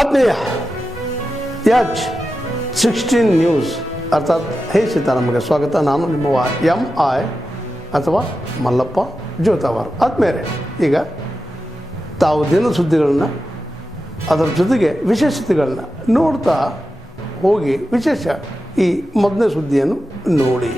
ಆತ್ಮೀಯ H16 news ಅರ್ಥಾತ್ ಹೇ ಸೀತಾರಾಮಗೆ ಸ್ವಾಗತ. ನಾನು ನಿಮ್ಮವ MI ಅಥವಾ ಮಲ್ಲಪ್ಪ ಜೋತಾವರ್. ಆದ್ಮೇಲೆ ಈಗ ತಾವು ದಿನ ಸುದ್ದಿಗಳನ್ನ ಅದರ ಜೊತೆಗೆ ವಿಶೇಷತೆಗಳನ್ನ ನೋಡ್ತಾ ಹೋಗಿ ವಿಶೇಷ ಈ ಮೊದಲನೇ ಸುದ್ದಿಯನ್ನು ನೋಡಿ.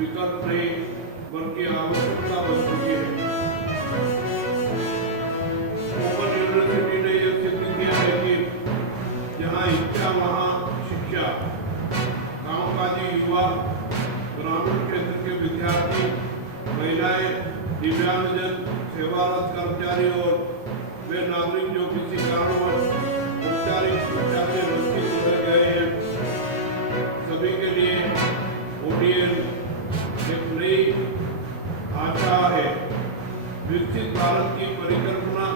विकल्प नहीं बल्कि आवश्यकता बन चुकी है. ओपन यूनिवर्सिटी ने यह सिद्ध किया है कि जहां इच्छा वहां शिक्षा. कामकाजी युवा, ग्रामीण क्षेत्र के विद्यार्थी, महिलाएं, दिव्यांगजन, सेवारत कर्मचारी और वे नागरिक जो किसी कारणवश औपचारिक शिक्षा से वंचित रह गए हैं, सभी के लिए ODN एक नई आशा है. विकसित भारत की परिकल्पना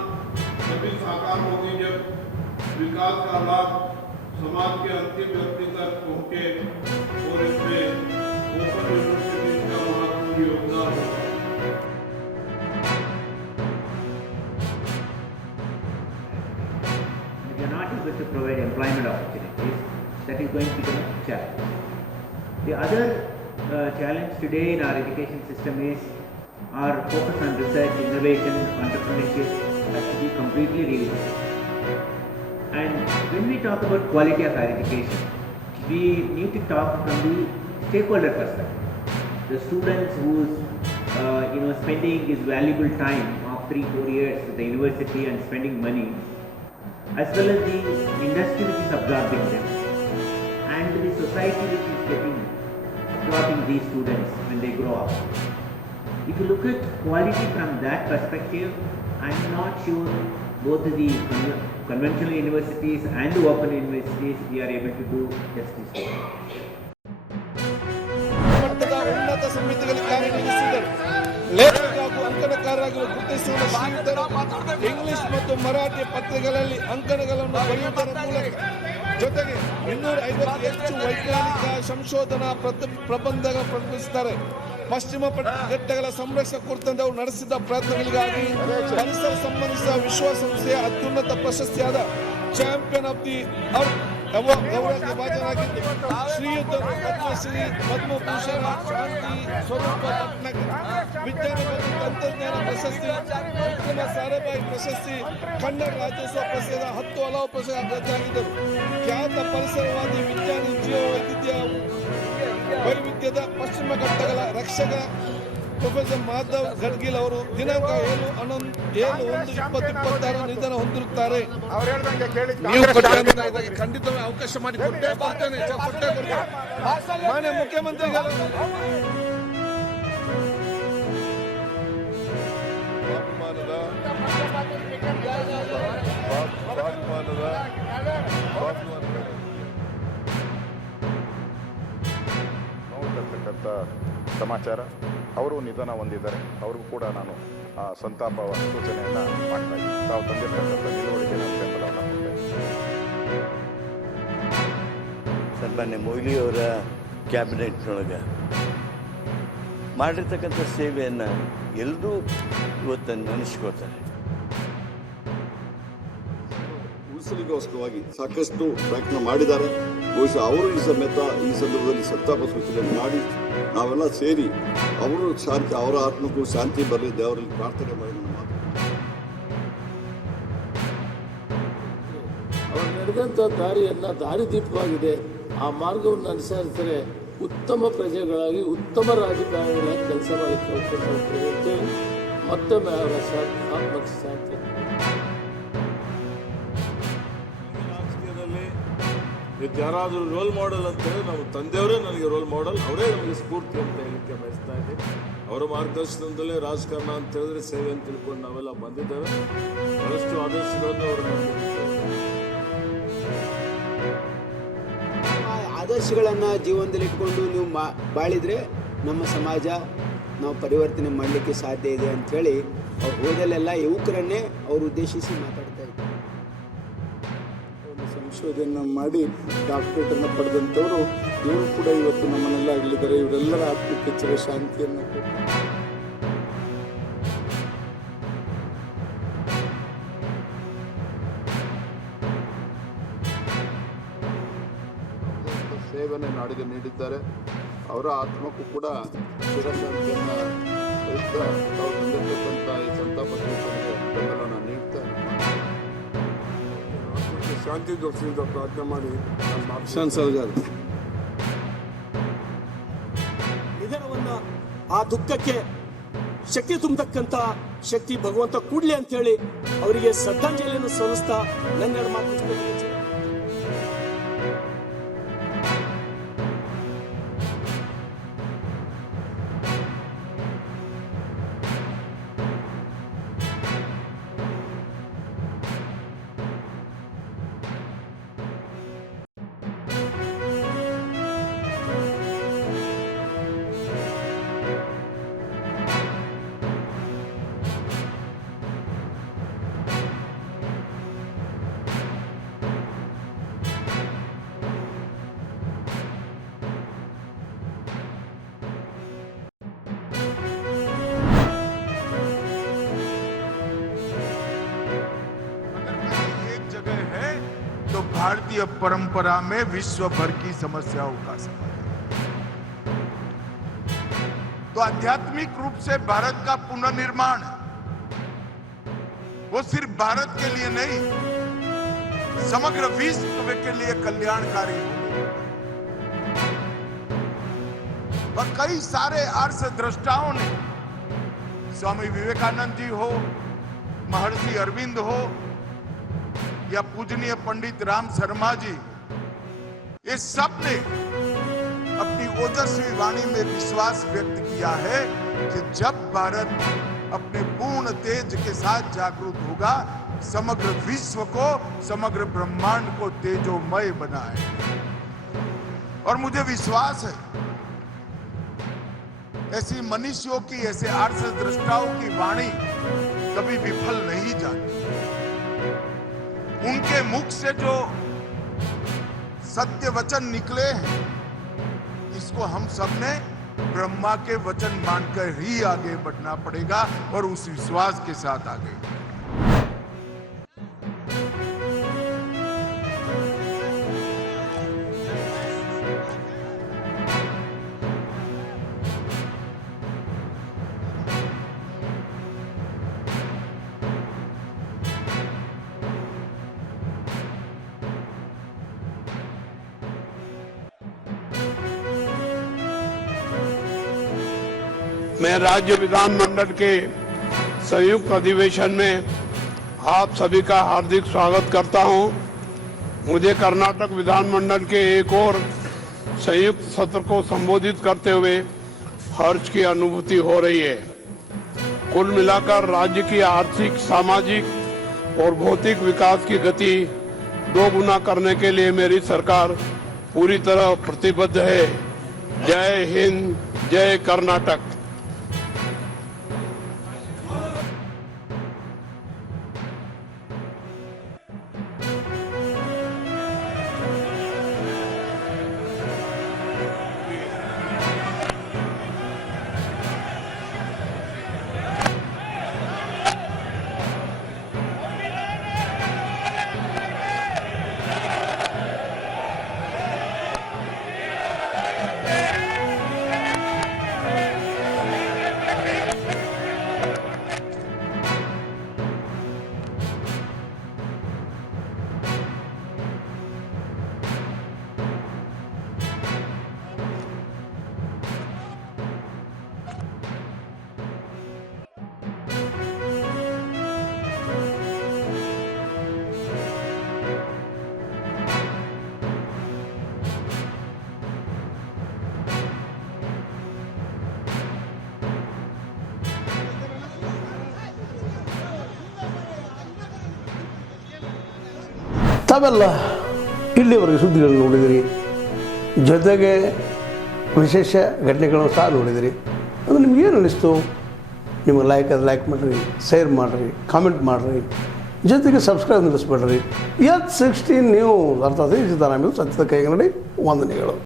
तभी साकार होगी जब विकास का लाभ समाज के अंतिम व्यक्ति तक पहुंचे और इसमें ओपन यूनिवर्सिटी का महत्वपूर्ण योगदान होगा. If you are not able to provide employment opportunities, that is going to become a challenge. The other challenge today in our education system is our focus on research, innovation, entrepreneurship has to be completely revisited. And when we talk about quality of our education, we need to talk from the stakeholder perspective. The students who's spending his valuable time of 3-4 years at the university and spending money, as well as the industry which is absorbing them, and the society which is absorbing these students when they grow up. If you look at quality from that perspective, I am not sure both the conventional universities and the open universities we are able to do justice. ಉನ್ನತ ಸಮಿತಿಗಳಿಗೆ ಕಾರ್ಯನಿರ್ವಹಿಸಿದರು. ಲೇಖಕ ಹಾಗೂ ಅಂಕಣಕಾರರಾಗಿ ಗುರುತಿಸುವ ಶ್ರೀಯುತರು English ಮತ್ತು ಮರಾಠಿ ಪತ್ರಿಕೆಗಳಲ್ಲಿ ಅಂಕಣಗಳನ್ನು ಬರೆಯುವುದರ ಮೂಲಕ ಜೊತೆಗೆ 250 ಹೆಚ್ಚು ವೈಜ್ಞಾನಿಕ ಸಂಶೋಧನಾ ಪ್ರಬಂಧಗಳು ಪ್ರಕಟಿಸುತ್ತಾರೆ. ಪಶ್ಚಿಮ ಘಟ್ಟಗಳ ಸಂರಕ್ಷಣೆ ಕುರಿತಂತೆ ಅವರು ನಡೆಸಿದ ಪ್ರಯತ್ನಗಳಿಗಾಗಿ ಪರಿಸರ ಸಂಬಂಧಿಸಿದ ವಿಶ್ವಸಂಸ್ಥೆಯ ಅತ್ಯುನ್ನತ ಪ್ರಶಸ್ತಿಯಾದ ಚಾಂಪಿಯನ್ ಆಫ್ ದಿ ಅರ್ತ್ ಗೌರವಕ್ಕೆ ಭಾಜನರಾಗಿದ್ದು ಶ್ರೀಯುತರು ಪದ್ಮಶ್ರೀ, ಪದ್ಮಭೂಷಣ, ಶಾಂತಿ ಸ್ವರೂಪ ಭಟ್ನಾಗರ್, ವಿಜ್ಞಾನ ಮತ್ತು ತಂತ್ರಜ್ಞಾನ ಪ್ರಶಸ್ತಿ, ಉತ್ತಮ ಸಾರಾಭಾಯಿ ಪ್ರಶಸ್ತಿ, ಕನ್ನಡ ರಾಜ್ಯೋತ್ಸವ ಪ್ರಶಸ್ತಿಯ 10 ಹಲವು ಪ್ರಶಸ್ತಿಯಾಗಿದ್ದರು. ಖ್ಯಾತ ಪರಿಸರವಾದಿ, ವಿಜ್ಞಾನಿ, ವೈವಿಧ್ಯದ ಪಶ್ಚಿಮ ಘಟ್ಟಗಳ ರಕ್ಷಕ ಪ್ರೊಫೆಸರ್ ಮಾಧವ್ ಗಡ್ಗಿಲ್ ಅವರು ದಿನಾಂಕ 7/1/2026 ನಿಧನ ಹೊಂದಿರುತ್ತಾರೆ. ನೀವು ಖಂಡಿತವಾಗಿ ಅವಕಾಶ ಮಾಡಿ ಕೊಟ್ಟೇ ಬರ್ತೇನೆ. ಮಾನ್ಯ ಮುಖ್ಯಮಂತ್ರಿಗಳು ನೋಡ್ತಕ್ಕಂಥ ಸಮಾಚಾರ. ಅವರು ನಿಧನ ಹೊಂದಿದ್ದಾರೆ. ಅವ್ರಿಗೂ ಕೂಡ ನಾನು ಸಂತಾಪ ಸೂಚನೆಯನ್ನು ಮಾಡ್ತಾ ಇದ್ದೀನಿ. ತಾವು ತಂದಿರ್ತಕ್ಕಂಥ ನಿಲುವಳಿಗೆ ನಾನು ಬೆಂಬಲವನ್ನು ಕೊಡ್ತಾ ಇದ್ದೀನಿ. ಸನ್ಮಾನ್ಯ ಮೊಯ್ಲಿಯವರ ಕ್ಯಾಬಿನೆಟ್ನೊಳಗೆ ಮಾಡಿರ್ತಕ್ಕಂಥ ಸೇವೆಯನ್ನು ಎಲ್ಲರೂ ಇವತ್ತು ನೆನೆಸ್ಕೋತಾರೆ. ಉಳಿಸಲಿಗೋಸ್ಕರವಾಗಿ ಸಾಕಷ್ಟು ಪ್ರಯತ್ನ ಮಾಡಿದ್ದಾರೆ. ಬಹುಶಃ ಅವರು ಈ ಸಮೇತ ಈ ಸಂದರ್ಭದಲ್ಲಿ ಸಂತಾಪ ಸೂಚನೆ ಮಾಡಿ ನಾವೆಲ್ಲ ಸೇರಿ ಅವರು ಶಾಂತಿ, ಅವರ ಆತ್ಮಕ್ಕೂ ಶಾಂತಿ ಬರಲಿ ದೇವರಲ್ಲಿ ಪ್ರಾರ್ಥನೆ ಮಾಡಿ ನಮ್ಮ ಮಾತು. ಅವರು ನಡೆದಂಥ ದಾರಿದೀಪವಾಗಿದೆ. ಆ ಮಾರ್ಗವನ್ನು ಅನುಸರಿಸಿದರೆ ಉತ್ತಮ ಪ್ರಜೆಗಳಾಗಿ, ಉತ್ತಮ ರಾಜಕಾರಣಿಗಳಾಗಿ ಕೆಲಸ ಮಾಡಲಿಕ್ಕೆ ಅವಕಾಶ ಆಗ್ತದೆ ಅಂತೇಳಿ ಮತ್ತೊಮ್ಮೆ ಅವರ ಆತ್ಮಕ್ಕೆ ಶಾಂತಿ. ಯಾರಾದರೂ ರೋಲ್ ಮಾಡೆಲ್ ಅಂತೇಳಿ ನಮ್ಮ ತಂದೆಯವರೇ ನನಗೆ ರೋಲ್ ಮಾಡೆಲ್, ಅವರೇ ನಮಗೆ ಸ್ಫೂರ್ತಿ ಅಂತ ಹೇಳಲಿಕ್ಕೆ ಬಯಸ್ತಾ ಇದ್ದೀನಿ. ಅವರ ಮಾರ್ಗದರ್ಶನದಲ್ಲೇ ರಾಜಕಾರಣ ಅಂತ ಹೇಳಿದ್ರೆ ಸೇವೆ ಅಂತ ತಿಳ್ಕೊಂಡು ನಾವೆಲ್ಲ ಬಂದಿದ್ದೇವೆ. ಬಹಳಷ್ಟು ಆದರ್ಶಗಳನ್ನು ಅವರು ಆದರ್ಶಗಳನ್ನು ಜೀವನದಲ್ಲಿ ಇಟ್ಕೊಂಡು ನೀವು ಬಾಳಿದರೆ ನಮ್ಮ ಸಮಾಜ ನಾವು ಪರಿವರ್ತನೆ ಮಾಡಲಿಕ್ಕೆ ಸಾಧ್ಯ ಇದೆ ಅಂಥೇಳಿ ಅವ್ರು ಹೋದಲ್ಲೆಲ್ಲ ಯುವಕರನ್ನೇ ಅವರು ಉದ್ದೇಶಿಸಿ ಮಾತಾಡ್ತಾ ಇದ್ದಾರೆ. ಸಂಶೋಧನೆ ಮಾಡಿ ಡಾಕ್ಟರೇಟನ್ನು ಪಡೆದಂಥವರು ಇವರು ಕೂಡ ಇವತ್ತು ನಮ್ಮನ್ನೆಲ್ಲ ಅಗಲಿದ್ದಾರೆ. ಇವರೆಲ್ಲರ ಆತ್ಮಕ್ಕೆ ಚಿರ ಶಾಂತಿಯನ್ನು ಸೇವೆಯನ್ನು ನಾಡಿಗೆ ನೀಡಿದ್ದಾರೆ. ಅವರ ಆತ್ಮಕ್ಕೂ ಕೂಡ ಚಿರಶಾಂತಿಯನ್ನು ಬಯಸ್ತಾ ತಾವು ತಂದಿರತಕ್ಕಂಥ ಈ ಸಂತಾಪ ಸೂಚನೆಗೆ ಬೆಂಬಲವನ್ನು ನೀಡ್ತಾರೆ. ಶಾಂತಿ ದೊರೆಸಿದ ಪ್ರಾರ್ಥನೆ ಮಾಡಿ ನಿಧನವನ್ನು ಆ ದುಃಖಕ್ಕೆ ಶಕ್ತಿ ತುಂಬತಕ್ಕಂಥ ಶಕ್ತಿ ಭಗವಂತ ಕೂಡ್ಲಿ ಅಂತ ಹೇಳಿ ಅವರಿಗೆ ಶ್ರದ್ಧಾಂಜಲಿಯನ್ನು ಸಲ್ಲಿಸ್ತಾ ನನ್ನ ಮಾತು भारतीय परंपरा में विश्व भर की समस्याओं का समाधान। तो आध्यात्मिक रूप से भारत का पुनर्निर्माण वो सिर्फ भारत के लिए नहीं, समग्र विश्व के लिए कल्याणकारी होगा। और कई सारे अर्थ दृष्टाओं ने, स्वामी विवेकानंद जी हो, महर्षि अरविंद हो या पूजनीय पंडित राम शर्मा जी, ये सब ने अपनी ओजस्वी वाणी में विश्वास व्यक्त किया है कि जब भारत अपने पूर्ण तेज के साथ जागरूक होगा, समग्र विश्व को, समग्र ब्रह्मांड को तेजोमय बनाएगा। और मुझे विश्वास है ऐसी मनुष्यों की, ऐसे आर्ष दृष्टाओं की वाणी कभी विफल नहीं जाती। उनके मुख से जो सत्य वचन निकले हैं, इसको हम सबने ब्रह्मा के वचन मानकर ही आगे बढ़ना पड़ेगा और उस विश्वास के साथ आगे। मैं राज्य विधानमंडल के संयुक्त अधिवेशन में आप सभी का हार्दिक स्वागत करता हूं। मुझे कर्नाटक विधानमंडल के एक और संयुक्त सत्र को संबोधित करते हुए हर्ष की अनुभूति हो रही है। कुल मिलाकर राज्य की आर्थिक, सामाजिक और भौतिक विकास की गति 2 गुना करने के लिए मेरी सरकार पूरी तरह प्रतिबद्ध है। जय हिंद, जय कर्नाटक। ತಾವೆಲ್ಲ ಇಲ್ಲಿವರೆಗೆ ಸುದ್ದಿಗಳನ್ನು ನೋಡಿದಿರಿ, ಜೊತೆಗೆ ವಿಶೇಷ ಘಟನೆಗಳನ್ನು ಸಹ ನೋಡಿದಿರಿ. ಅದು ನಿಮಗೇನು ಅನ್ನಿಸ್ತು? ನಿಮಗೆ ಲೈಕ್ ಮಾಡಿರಿ, ಶೇರ್ ಮಾಡಿರಿ, ಕಾಮೆಂಟ್ ಮಾಡಿರಿ, ಜೊತೆಗೆ ಸಬ್ಸ್ಕ್ರೈಬ್ ನಿಲ್ಲಿಸ್ಬೇಡ್ರಿ. H16 ನ್ಯೂಸ್ ಅರ್ಥಾತ್ ಸತ್ಯದ ಕೈಗನ್ನಡಿ ವಂದನೆಗಳು.